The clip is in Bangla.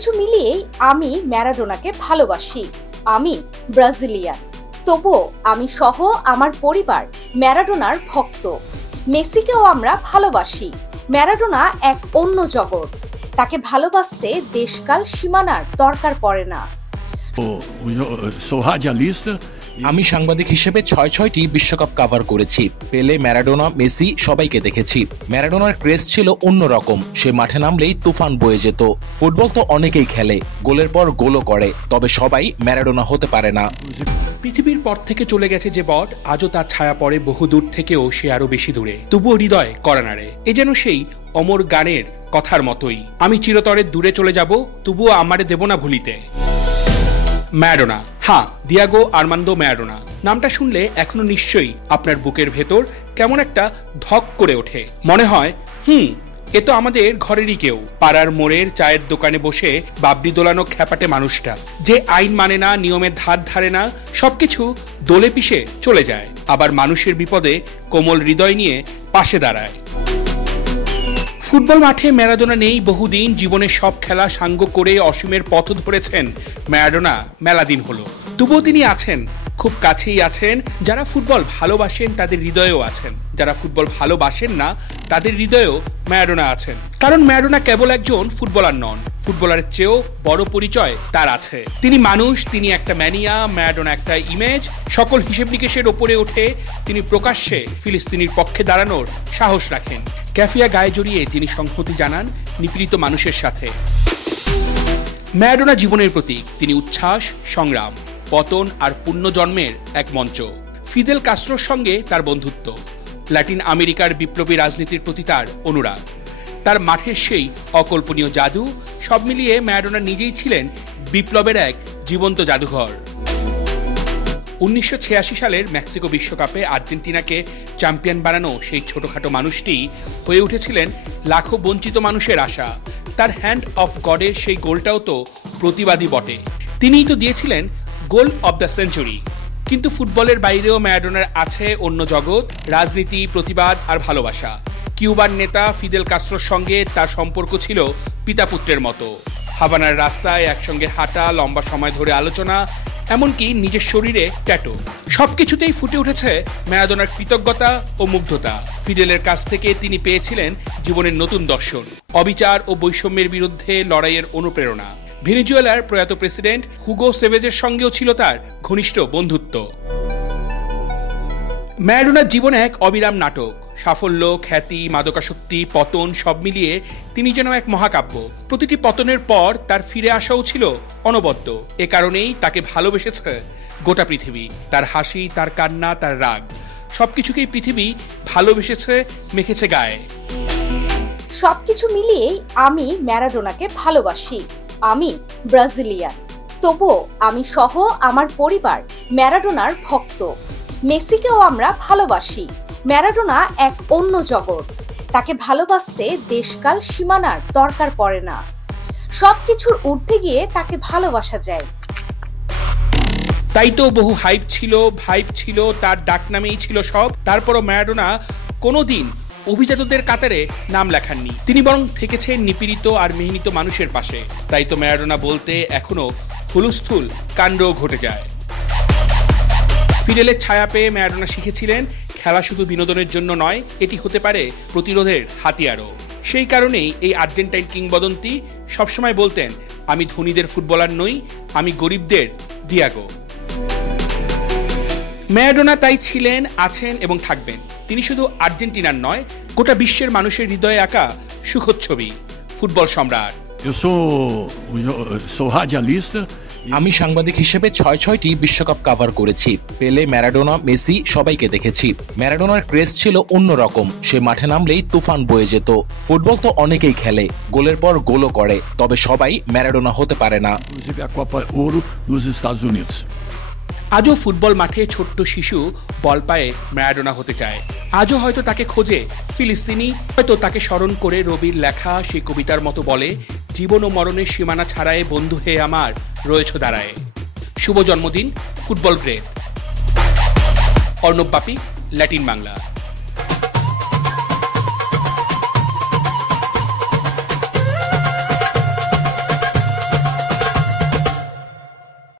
সবকিছু মিলিয়েই আমি ম্যারাডোনাকে ভালোবাসি। আমি ব্রাজিলিয়ান, তবুও আমি সহ আমার পরিবার ম্যারাডোনার ভক্ত। মেসিকেও আমরা ভালোবাসি। ম্যারাডোনা এক অন্য জগৎ। তাকে ভালোবাসতে দেশকাল সীমানার দরকার পড়ে না। আমি সাংবাদিক হিসেবে ৬টি বিশ্বকাপ কভার করেছি। পেলে, ম্যারাডোনা, মেসি সবাইকে দেখেছি। ম্যারাডোনার ক্রেজ ছিল অন্যরকম। সে মাঠে নামলেই তুফান বয়ে যেত। ফুটবল তো অনেকেই খেলে, গোলের পর গোলও করে, তবে সবাই ম্যারাডোনা হতে পারে না। পৃথিবীর পর থেকে চলে গেছে যে বট, আজও তার ছায়া পড়ে বহু দূর থেকেও সে আরো বেশি দূরে, তবুও হৃদয় কড়া নাড়ে। এ যেন সেই অমর গানের কথার মতোই, আমি চিরতরে দূরে চলে যাব, তবুও আমারে দেব না ভুলিতে। ম্যারাডোনা, হ্যাঁ, দিয়াগো আর্মান্দো ম্যারাডোনা। নামটা শুনলে এখনো নিশ্চয়ই আপনার বুকের ভেতর কেমন একটা ধক করে ওঠে। মনে হয় এ তো আমাদের ঘরেরই কেউ। পাড়ার মোড়ের চায়ের দোকানে বসে বাবরি দোলানো খ্যাপাটে মানুষটা, যে আইন মানে না, নিয়মের ধার ধারে না, সবকিছু দোলে পিষে চলে যায়, আবার মানুষের বিপদে কোমল হৃদয় নিয়ে পাশে দাঁড়ায়। ফুটবল মাঠে ম্যারাডোনা নেই বহুদিন। জীবনের সব খেলা সাঙ্গ করে অসীমের পথ ধরেছেন ম্যারাডোনা মেলা দিন হলো, তবুও তিনি আছেন, খুব কাছেই আছেন। যারা ফুটবল ভালোবাসেন তাদের হৃদয়েও আছেন, যারা ফুটবল ভালোবাসেন না তাদের হৃদয়েও ম্যারাডোনা আছেন। কারণ ম্যারাডোনা কেবল একজন ফুটবলার নন, ফুটবলারের চেয়েও বড় পরিচয় তার আছে। তিনি মানুষ, তিনি একটা ম্যানিয়া। ম্যারাডোনা একটা ইমেজ। সকল হিসেব নিকেশের ওপরে ওঠে তিনি প্রকাশ্যে ফিলিস্তিনির পক্ষে দাঁড়ানোর সাহস রাখেন। ক্যাফিয়া গায়ে জড়িয়ে যিনি সংহতি জানান নিপীড়িত মানুষের সাথে। ম্যারাডোনা জীবনের প্রতীক। তিনি উচ্ছ্বাস, সংগ্রাম, পতন আর পুনর্জন্মের এক মঞ্চ। ফিদেল কাস্ত্রোর সঙ্গে তার বন্ধুত্ব, ল্যাটিন আমেরিকার বিপ্লবী রাজনীতির প্রতি তার অনুরাগ, তার মাঠের সেই অকল্পনীয় জাদু, সব মিলিয়ে ম্যারাডোনা নিজেই ছিলেন বিপ্লবের এক জীবন্ত জাদুঘর। 1986 সালের মেক্সিকো বিশ্বকাপে আর্জেন্টিনাকে চ্যাম্পিয়ন বানানো সেই ছোটখাটো মানুষটি হয়ে উঠেছিলেন লাখো বঞ্চিত মানুষের আশা। তার হ্যান্ড অফ গডের সেই গোলটাও তো প্রতিবাদী বটে। তিনিই তো দিয়েছিলেন গোল অব দ্য সেঞ্চুরি। কিন্তু ফুটবলের বাইরেও ম্যারাডোনার আছে অন্য জগৎ, রাজনীতি, প্রতিবাদ আর ভালোবাসা। কিউবার নেতা ফিদেল কাস্ত্রোর সঙ্গে তার সম্পর্ক ছিল পিতা পুত্রের মতো। হাভানার রাস্তায় একসঙ্গে হাঁটা, লম্বা সময় ধরে আলোচনা, এমনকি নিজের শরীরে ট্যাটু, সবকিছুতেই ফুটে উঠেছে ম্যারাডোনার কৃতজ্ঞতা ও মুগ্ধতা। ফিদেলের কাছ থেকে তিনি পেয়েছিলেন জীবনের নতুন দর্শন, অবিচার ও বৈষম্যের বিরুদ্ধে লড়াইয়ের অনুপ্রেরণা। ভেনেজুয়েলার প্রয়াত প্রেসিডেন্ট হুগো সেভেজের সঙ্গেও ছিল তার ঘনিষ্ঠ বন্ধুত্ব। ম্যারাডোনার জীবন এক অবিরাম নাটক। সাফল্য, খ্যাতি, মাদকাসক্তি, পতন সব মিলিয়ে তিনি যেন এক মহাকাব্য। প্রতিটি পতনের পর তার ফিরে আসাও ছিল অনবদ্য। এ কারণেই তাকে ভালোবেসেছে গোটা পৃথিবী। তার হাসি, তার কান্না, তার রাগ, সবকিছুকেই পৃথিবী ভালোবেসেছে, মেখেছে গায়ে। সবকিছু মিলিয়েই আমি ম্যারাডোনাকে ভালোবাসি। আমি ব্রাজিলিয়ান, তবুও আমি সহ আমার পরিবার ম্যারাডোনার ভক্ত। মেসিকেও আমরা ভালোবাসি। ম্যারাডোনা এক অন্য জগৎ। তাকে ভালোবাসতে দেশকাল সীমানার দরকার পড়ে না। সবকিছুর ঊর্ধ্বে গিয়ে তাকে ভালোবাসা যায়। তাই তো বহু হাইপ ছিল, ভাইব ছিল, তার ডাক নামেই ছিল সব। তারপরও ম্যারাডোনা কোনোদিন অভিজাতদের কাতারে নাম লেখাননি। তিনি বরং থেকেছেন নিপীড়িত আর মেহনিত মানুষের পাশে। তাই তো ম্যারাডোনা বলতে এখনো হুলস্থুল কাণ্ডও ঘটে যায়। ফিদেলের ছায়া পেয়ে ম্যারাডোনা শিখেছিলেন খেলা শুধু বিনোদনের জন্য নয়, এটি হতে পারে প্রতিরোধের হাতিয়ারও। সেই কারণেই এই আর্জেন্টাইন কিংবদন্তি সবসময় বলতেন, আমি ধনীদের ফুটবলার নই, আমি গরিবদের দিয়াগো। ম্যারাডোনা তাই ছিলেন, আছেন এবং থাকবেন। তিনি শুধু আর্জেন্টিনার নয়, গোটা বিশ্বের মানুষের হৃদয়ে আঁকা সুখচ্ছবি, ফুটবল সম্রাট। আমি সাংবাদিক হিসেবে ৬টি বিশ্বকাপ কভার করেছি। পেলে, ম্যারাডোনা, মেসি সবাইকে দেখেছি। ম্যারাডোনার ক্রেজ ছিল অন্যরকম। সে মাঠে নামলেই তুফান বয়ে যেত। ফুটবল তো অনেকেই খেলে, গোলের পর গোলও করে, তবে সবাই ম্যারাডোনা হতে পারে না। আজও ফুটবল মাঠে ছোট্ট শিশু বল পায়ে ম্যারাডোনা হতে চায়। আজও হয়তো তাকে খোঁজে ফিলিস্তিনি, হয়তো তাকে স্মরণ করে রবির লেখা সেই কবিতার মতো বলে, জীবন ও মরণের সীমানা ছাড়ায় বন্ধু হে আমার রয়েছ দাঁড়ায়। শুভ জন্মদিন ফুটবল গ্রেট। অর্ণব বাপি, ল্যাটিন বাংলা।